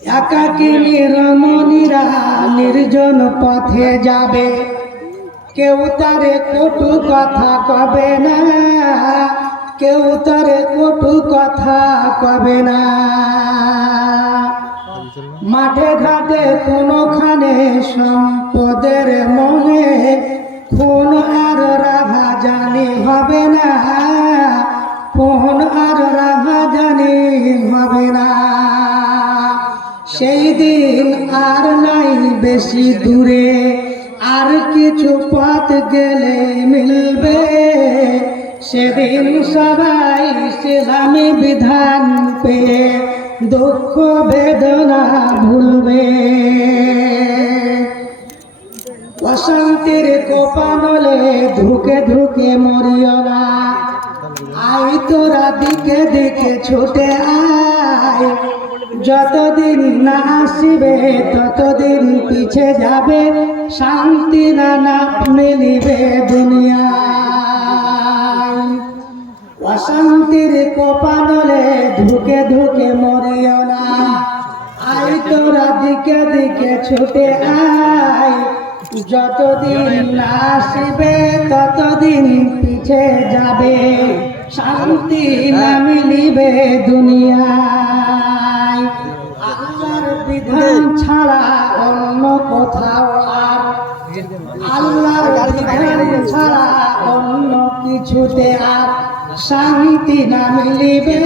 একাকিনী রমণীরা নির্জন পথে যাবে, কেউ তারে কটু কথা কবে না, কেউ তারে কটু কথা কবে না। মাঠে ঘাটে কোনোখানে সম্পদের মনে খুন আর রাহাজানি হবে না, খুন আর রাহাজানি হবে না। সেই দিন আর নাই বেশি দূরে, আর কিছু পথ গেলে মিলবে। সেদিন সবাই ইসলামী বিধান পেয়ে দুঃখ বেদনা ভুলবে। অশান্তির কোপানলে ধুকে ধুকে মরিও না, আই তোরা দিকে দিকে ছুটে আয়। যতদিন না আসিবে ততদিন পিছে যাবে, শান্তি না মিলিবে দুনিয়ায়। অশান্তির কোপানলে ধুকে ধুকে মরিও না, আই তোরা দিকে দিকে ছুটে আয়। যতদিন না আসিবে ততদিন পিছে যাবে, শান্তি না মিলিবে দুনিয়ায়। আল্লাহর বিধান ছাড়া অন্য কোথাও আর, আল্লাহর বিধান ছাড়া অন্য কিছুতে আর শান্তি না মিলিবে।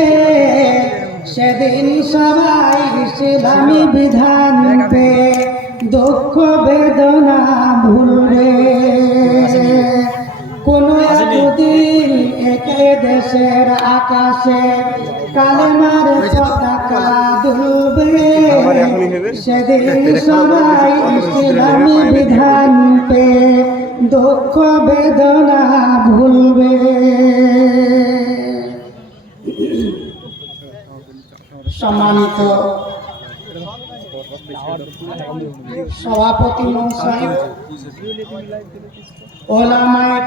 সেদিন সবাই ইসলামী বিধান পেয়ে দুঃখ বেদনা ভুলবে। কোনো একদিন একে দেশের আকাশে কালেমার পতাকা দুলবে। সেদিন সবাই ইসলামী বিধান পেয়ে দুঃখ বেদনা ভুলবে। সম্মানিত সভাপতি মহাশয়, ওলামায়ে